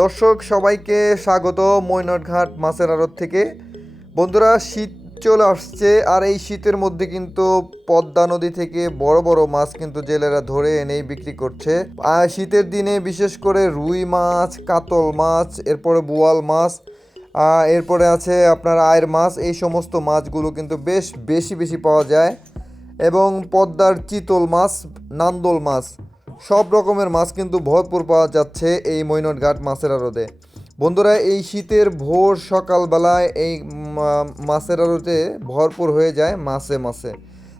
দর্শক, সবাইকে স্বাগত মৈনটঘাট মাছের আড়ত থেকে। বন্ধুরা, শীত চলে আসছে, আর এই শীতের মধ্যে কিন্তু পদ্মা নদী থেকে বড় বড় মাছ কিন্তু জেলেরা ধরে এনেই বিক্রি করছে। আর শীতের দিনে বিশেষ করে রুই মাছ, কাতল মাছ, এরপরে বোয়াল মাছ এরপরে আছে আপনার আয়ের মাছ, এই সমস্ত মাছগুলো কিন্তু বেশ বেশি বেশি পাওয়া যায়। এবং পদ্মার চিতল মাছ, নান্দল মাছ সব রকমের মাছ কিন্তু ভরপুর পাওয়া যাচ্ছে এই মৈনটঘাট মাছের আড়তে বন্ধুরা, এই শীতের ভোর সকালবেলায় এই মাছের আড়তে ভরপুর হয়ে যায় মাছে মাছে।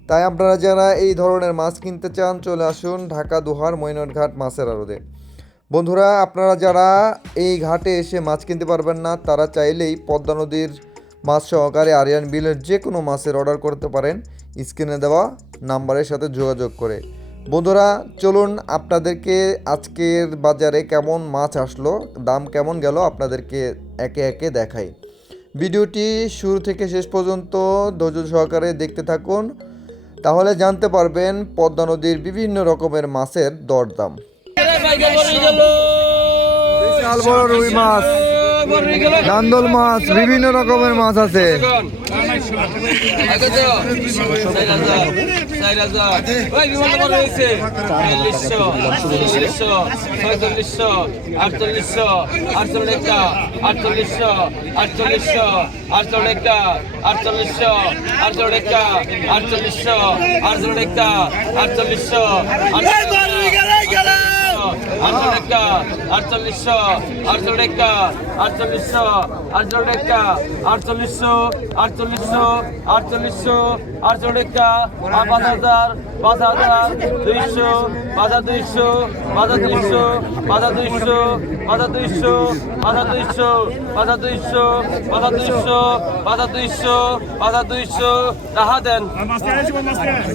তাই আপনারা যারা এই ধরনের মাছ কিনতে চান, চলে আসুন ঢাকা দুহার মৈনটঘাট মাছের আড়তে বন্ধুরা, আপনারা যারা এই ঘাটে এসে মাছ কিনতে পারবেন না, তারা চাইলেই পদ্মা নদীর মাছ সহকারে আরিয়ান বিলের যে কোনো মাছের অর্ডার করতে পারেন। স্ক্রিনে দেওয়া নাম্বারের সাথে যোগাযোগ করে। বন্ধুরা, চলুন আপনাদেরকে আজকের বাজারে কেমন মাছ আসলো, দাম কেমন গেল আপনাদেরকে একে একে দেখাই। ভিডিওটি শুরু থেকে শেষ পর্যন্ত ধৈর্য সহকারে দেখতে থাকুন, তাহলে জানতে পারবেন পদ্মা নদীর বিভিন্ন রকমের মাছের দরদাম। বড় রুই মাছ। নান্দল মাছ বিভিন্ন রকমের মাছ আছে। আটচল্লিশশো আটচল্লিশশো আটচল্লিশশো আটচল্লিশশো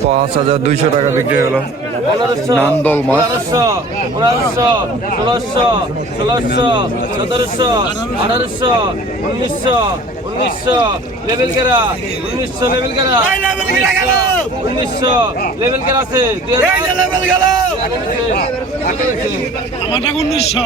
পাঁচ হাজার দুইশো টাকা বিক্রি হলো। নান্দল মাছ। পনেরোশো ষোলোশো ষোলোশো সতেরোশো আঠারোশো উনিশশো উনিশশো লেভেল কেরা উনিশশো লেভেল কেরা উনিশশো লেভেল কেরা আছে? আমারটা উনিশশো।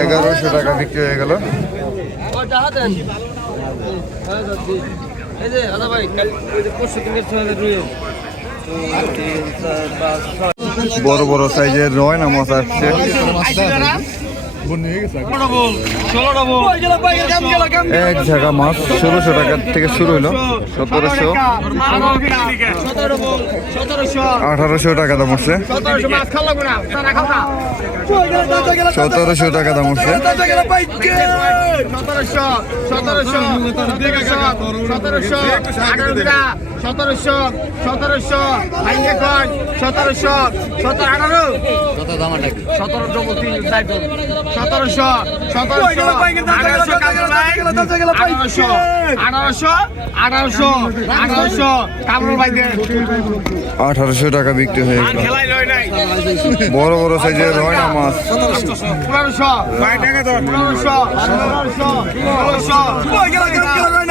এগারোশো টাকা বিক্রি হয়ে গেল বড় বড় সাইজের রয় না মশা আসছে এক ঝাঁকা মাছ ষোলোশো টাকা থেকে শুরু হলো সতেরোশো আঠারোশো টাকা দাম উঠছে সতেরোশো টাকা দাম উঠছে সতেরোশো সতেরোশো ভাইঙ্গে কয় সতেরোশো সতেরো আঠারো সতেরো তিন সতেরোশো সতেরোশো আঠারোশো আঠারোশো আঠারোশো আঠারোশো আঠারোশো কামরুল ভাই আঠারোশো টাকা বিক্রি হয়ে গেল। বড় বড় সাইজের হয় না মাছ। পনেরোশো পনেরোশো পনেরোশো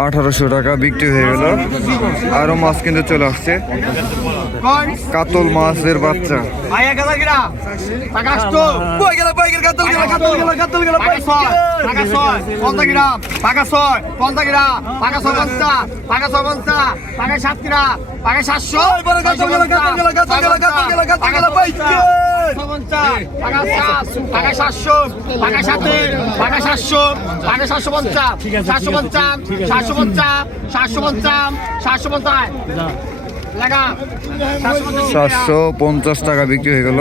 আঠারোশো টাকা বিক্রি হয়ে গেল আরও মাছ কিন্তু চলে আসছে কাতল মাছের বাচ্চা সাতশো সাতশো সাতশো পঞ্চাশ পঞ্চাশ সাতশো পঞ্চাশ সাতশো পঞ্চাশ সাতশো পঞ্চাশ। লাগা সাতশো পঞ্চাশ টাকা বিক্রি হয়ে গেল।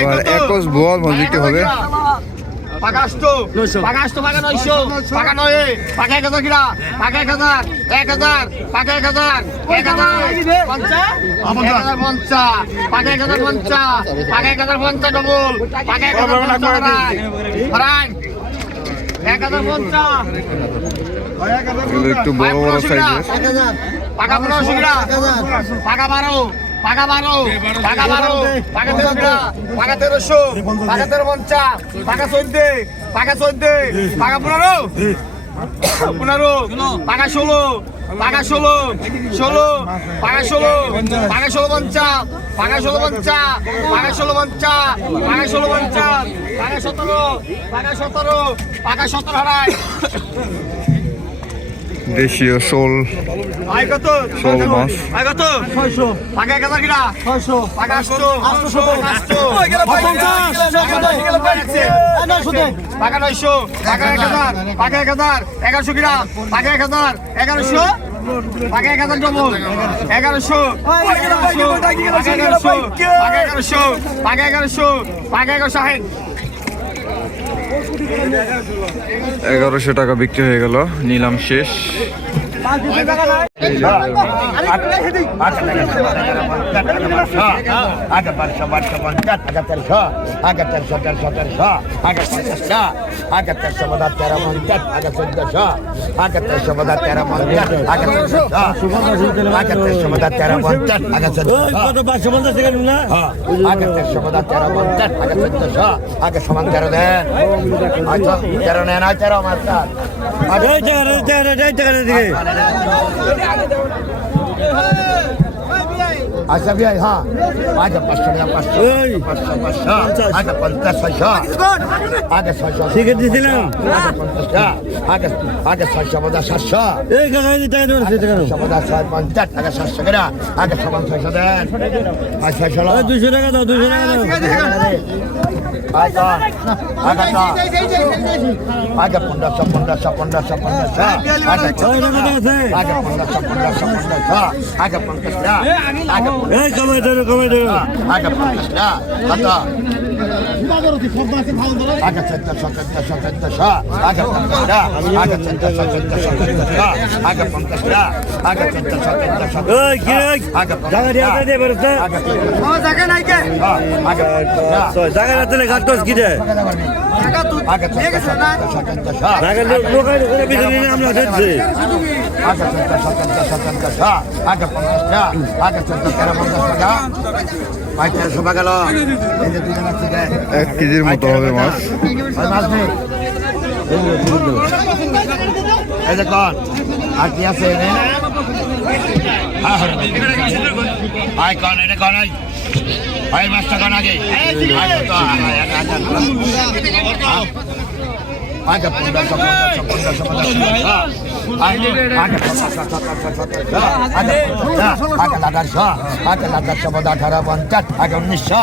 এবার একশ মাছ বিক্রি হবে। পাকাশটো পাকাশটো পাকা নয়শো পাকা নয় পাকা এক হাজার কিরা পাকা এক হাজার এক হাজার পাকা এক হাজার এক হাজার পঞ্চাশ এক হাজার পঞ্চাশ পাকা এক হাজার পঞ্চাশ পাকা এক হাজার পঞ্চাশ ডবল পাকা এক হাজার পঞ্চাশ হরাই এক হাজার পঞ্চাশ এগুলো একটু বড় বড় সাইজের। পাকা কিরা পাকা বারো। পাকা বারো। পাকা বারো। পাকা তেরো পাকা তেরোশো। পাকা তেরো পঞ্চাশ। পাকা চোদ্দ। পাকা চোদ্দ। পাকা পনেরো। পনেরো। পাকা ষোলো। পাকা ষোলো। ষোলো। পাকা ষোলো। পাকা ষোলো পঞ্চাশ। পাকা ষোলো পঞ্চাশ। পাকা ষোলো পঞ্চাশ। পাকা ষোলো পঞ্চাশ। পাকা সতেরো পাকা সতেরো পাকা সতেরো হারায়। দেশীয় শোল। শোল মাছ। এগারোশো কিনা? পাকা এক হাজার। এগারোশো? পাকা এক হাজার ডবল। এগারোশো। এগারোশো। এগারোশো। পাকা এগারোশো। পাকা এগারোশো। পাকা এগারোশো টাকা বিক্রি হয়ে গেল নিলাম শেষ। আগে সমান তেরো দেন আচ্ছা তেরো নেন তেরো মাত্রা আচ্ছা ভাই হ্যাঁ। আগে পাঁচশো টাকা পাঁচশো পাঁচশো পাঁচশো। আগে পঞ্চাশ ছয়শো। আগে ছয়শো। ঠিক আছে দিলাম আগে পঞ্চাশটা আগে আগে ছয়শো পঞ্চাশ সাতশো। ছয়শো পঞ্চাশ ছয় পঞ্চাশ আগে সাতশো কেনা আগে সমান ছয়শো দেন। আর ছয়শো দুশো টাকা দাও দুশো টাকা দাও। আগে পনেরোশো পনেরোশো পনেরোশো পনেরোশো আগে পনেরোশো পনেরোশো পনেরোশো আগে পঞ্চাশটা আগে আগে পঞ্চাশটা কত চোদ্দশো চোদ্দশো আগে চোদ্দশো চোদ্দশো চোদ্দশো আগে পঞ্চাশটা আগে চোদ্দ তেরো পঞ্চাশ টাকা এক কেজির মতো হবে মাছ। আর কি আছে আয় কন এটা কন আই আয় মাছটা কন আগে। আগে পনেরোশো পনেরোশো পনেরোশো পনেরোশো আগে আগে আগে আগে উনিশশো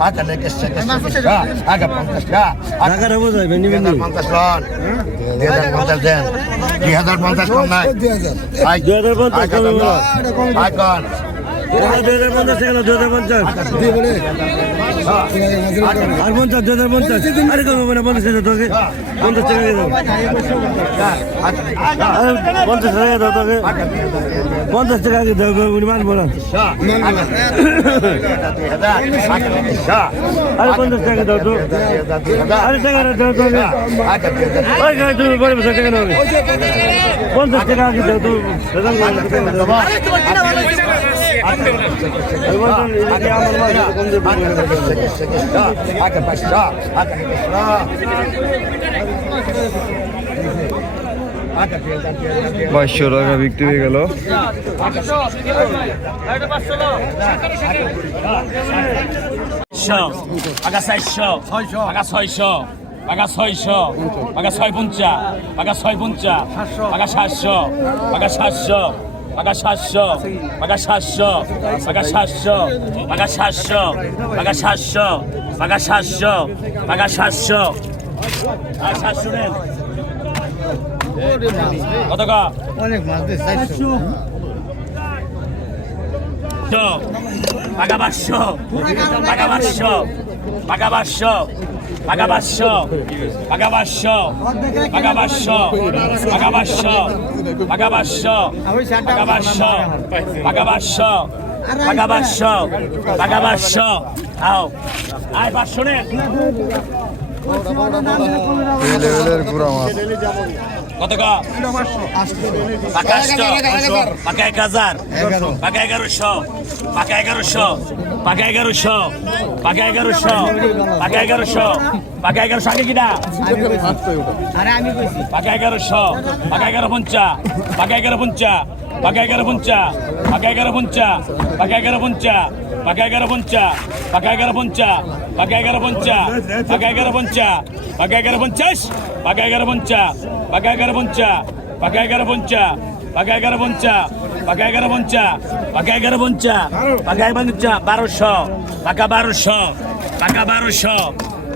আগে দুই হাজার আগে পঞ্চাশ আগে পঞ্চাশ লেগে হ্যাঁ লেগে পঞ্চাশটা দুই হাজার পঞ্চাশ দেন দুই হাজার পঞ্চাশ কম নাই দুই হাজার পঞ্চাশ আর পঞ্চাশ দু হাজার পঞ্চাশ। আরে কম মানে পঞ্চাশ। হাজার তোকে। পঞ্চাশ টাকা দিয়ে দাও পঞ্চাশ টাকা দাও তোকে। পঞ্চাশ টাকা আগে দাও উনি মানবো না আরে পঞ্চাশ টাকা দাও তো। আরে টাকা দাও তোকে। তুমি পরে বসে টাকা দাও। পঞ্চাশ টাকা আগে দাও তো? বাইশশো টাকা বিক্রি হয়ে গেল আগা চারশো আগা ছয়শো আগা ছয়শো আগা ছয় পঞ্চাশ পাকা ছয় পঞ্চাশ সাতশো আগা সাতশো পাকা সাতশো পাকা সাতশো পাকা সাতশো পাকা সাতশো পাকা সাতশো পাকা সাতশো পাকা সাতশো আর সাতশো নেন কত অনেক পাকা পাঁচশো পাকা পাঁচশো পাকা পাঁচশো পাকা পাঁচশো পাকা পাঁচশো পাকা পাঁচশো পাকা পাঁচশো পাকা পাঁচশো পাকা পাঁচশো আও আয় পাঁচশো নে লেভেলের গুড়া মাছ। কত পাকা এক হাজার। পাকা এগারোশো। পাকা এগারোশো। পাকা এগারোশো। পাকা এগারোশো। পাকা এগারোশো। পাকা এগারোশো আগে কিনা? পাকা এগারোশো। পাকা এগারো পঞ্চা পাকা এগারো পঞ্চা পাকা এগারো পঞ্চা পাকা এগারো পঞ্চা পাকা এগারো পঞ্চা পাকা এগারো পঞ্চা পাকা এগারো পঞ্চা পাকা এগারো পঞ্চা পাকা এগারো পঞ্চা পাকা এগারো পঞ্চাশ পাকা এগারো পঞ্চা পাকা এগারো পঞ্চা পাকা এগারো পঞ্চা পাকা এগারো পঞ্চা পাকা এগারো পঞ্চা পাকা এগারো পঞ্চা পাকা এগারো পঞ্চা বারোশো পাকা বারোশো পাকা বারোশো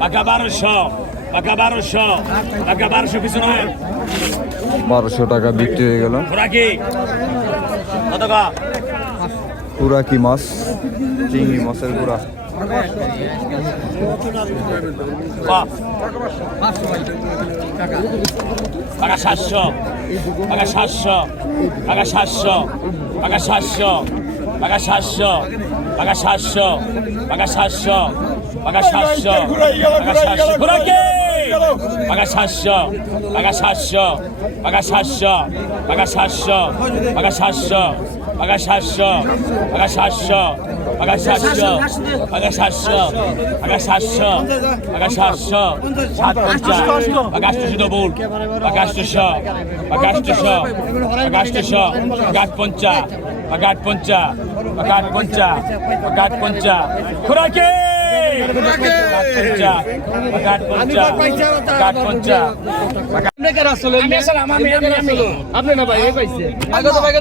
পাকা বারোশো পাকা বারোশো পাকা বারোশো পিছনে বারোশো টাকা বিক্রি হয়ে গেল কত কা পুরা কি মাছ চিংড়ি মাছের গুড়া পাকা সাতশো পাকা সাতশো পাকা সাতশো পাকা সাতশো পাকা সাতশো পাকা সাতশো পাকা সাতশো পাকা সাতশো পাকা সাতশো পাকা সাতশো পাকা সাতশো পাকা সাতশো পাকা সাতশো পাকা সাতশো পাকা সাতশো পাকা সাতশো পাকা সাতশো পাকা সাতশো, সাত পঞ্চাশ পাকা আটশো ডবল পাকা আটশো পাকা আটশো পাকা আটশো পাকা আট পঞ্চা পাকা পঞ্চা পঞ্চা খোরাকে আপনি না ভাই পাইছে আগে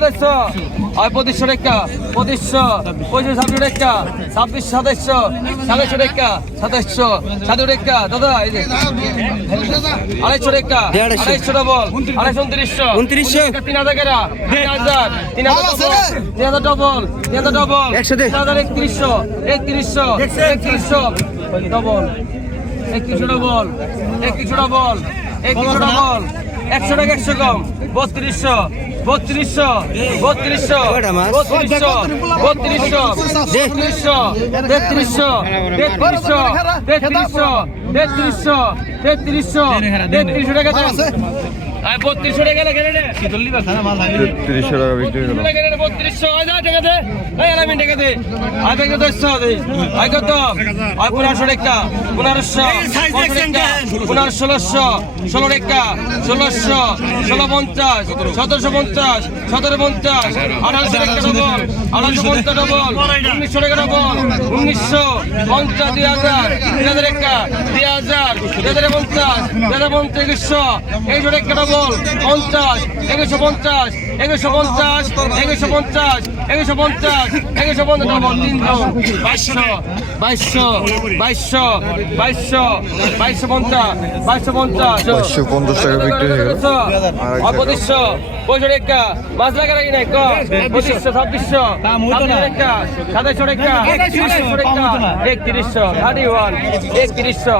দাদা আড়াইশো টাকা আড়াইশো ডবল উনত্রিশশো উনত্রিশশো তিন হাজার কেরা তিন হাজার তিন হাজার ডবল তিন হাজার ডবল তিন হাজার একত্রিশশো একত্রিশশো একত্রিশশো ডবল একত্রিশশো ডবল একত্রিশশো ডবল একত্রিশশো ডবল একশো টাকা একশো কম। বত্রিশশো। বত্রিশশো। বত্রিশশো। বত্রিশশো। বত্রিশশো। তেত্রিশশো তেত্রিশশো তেত্রিশশো তেত্রিশশো তেত্রিশশো তেত্রিশশো তেত্রিশশো টাকা বত্রিশশো টাকা বিক্রি হয়ে গেল। বত্রিশশো টাকা দে। এই আলামিন টাকা দে। আয় টাকা দশশো দে। আয় কত? আয় পনেরোশো টাকা পনেরোশো পনেরো ষোলোশো ষোলো টাকা ষোলোশো ষোলো পঞ্চাশ সতেরোশো পঞ্চাশ সতেরো পঞ্চাশ আঠারোশো টাকা ডবল আঠারোশো পঞ্চাশ ডবল উনিশশো টাকা ডবল উনিশশো পঞ্চাশ দুই হাজার দুই হাজার একটা দুই হাজার দুই হাজার পঞ্চাশ দুই হাজার পঞ্চাশ একুশশো একুশশো টাকা ডবল পঞ্চাশ একশো পঞ্চাশ। একুশশো পঞ্চাশ একুশশো পঞ্চাশ একুশশো পঞ্চাশ একুশশো পঞ্চাশ তিনশো বাইশশো বাইশশো বাইশশো বাইশশো বাইশশো পঞ্চাশ বাইশশো পঞ্চাশ বাইশশো পঞ্চাশ টাকা বিক্রি হয়ে গেল। পঁচিশশো পঁয়ষট্টি টাকা মাছ লাগা রাখি নাই? পঁচিশশো ছাব্বিশশো সাতাইশশো টাকা আঠাইশশো টাকা একত্রিশশো থার্টি ওয়ান একত্রিশশো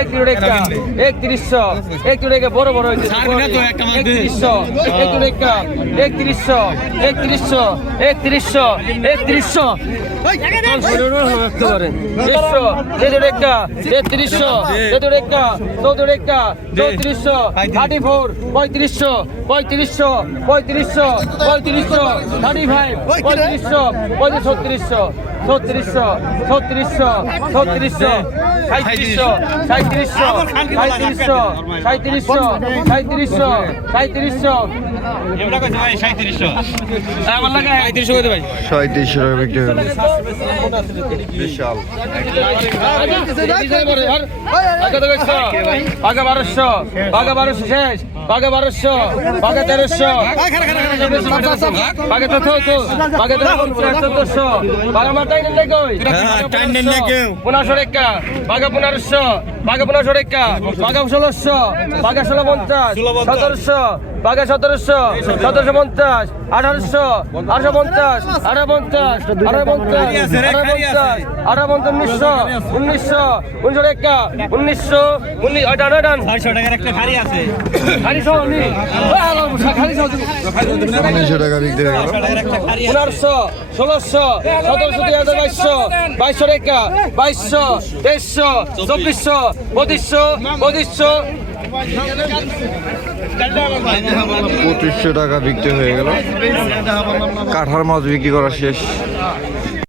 একত্রিশ টাকা একত্রিশশো একত্রিশ টাকা বড় বড় হয়েছে। একত্রিশশো একত্রিশ টাকা একত্রিশশো একত্রিশশো একত্রিশশো একত্রিশশো। একশো তেত্রিশশো তেত্রিশশো তেত্রিশশো চৌদ্দ রেখা চৌত্রিশশো থার্টি ফোর পঁয়ত্রিশশো পঁয়ত্রিশশো পঁয়ত্রিশশো পঁয়ত্রিশশো থার্টি ফাইভ পঁয়ত্রিশশো, পঁয়ত্রিশ, ছত্রিশশো ছত্রিশশো ছত্রিশশো ছত্রিশশো সাঁত্রিশশো সাঁত্রিশশো সাঁত্রিশশো সাঁত্রিশশো সাঁত্রিশশো সাঁত্রিশশো লাগে সাঁত্রিশশো বিক্রি হয়ে বিশাল। পাকা বারোশো পাকা বারোশো শেষ। পাকা বারোশো বাগে তেরোশো বাগে চোদ্দশো বাগে চোদ্দশো পাকা মাথায় নেই কই পনেরোশো রেখা বাগে পনেরোশো পাকা পনেরোশো রেখা পাকা ষোলোশো পাকা ষোলো পঞ্চাশ সতেরোশো পাকা সতেরোশো সতেরোশো পঞ্চাশ আঠারোশো আঠারো পঞ্চাশ আঠারো পঞ্চাশ আঠারো পঞ্চাশ আঠারো পঞ্চাশ আঠারো পঞ্চাশ উনিশশো উনিশশো উনিশশো রেখা উনিশশো উনিশ আঠারো আঠান খালি সহ নি। খালি সহ উনিশশো টাকা বিক্রি পনেরোশো ষোলোশো সতেরোশো দুই হাজার বাইশশো বাইশশো রেখা বাইশশো তেইশশো চব্বিশশো পঁচিশশো পঁচিশশো। টাকা বিক্রি হয়ে গেল। কাঠার মাছ বিক্রি করা শেষ।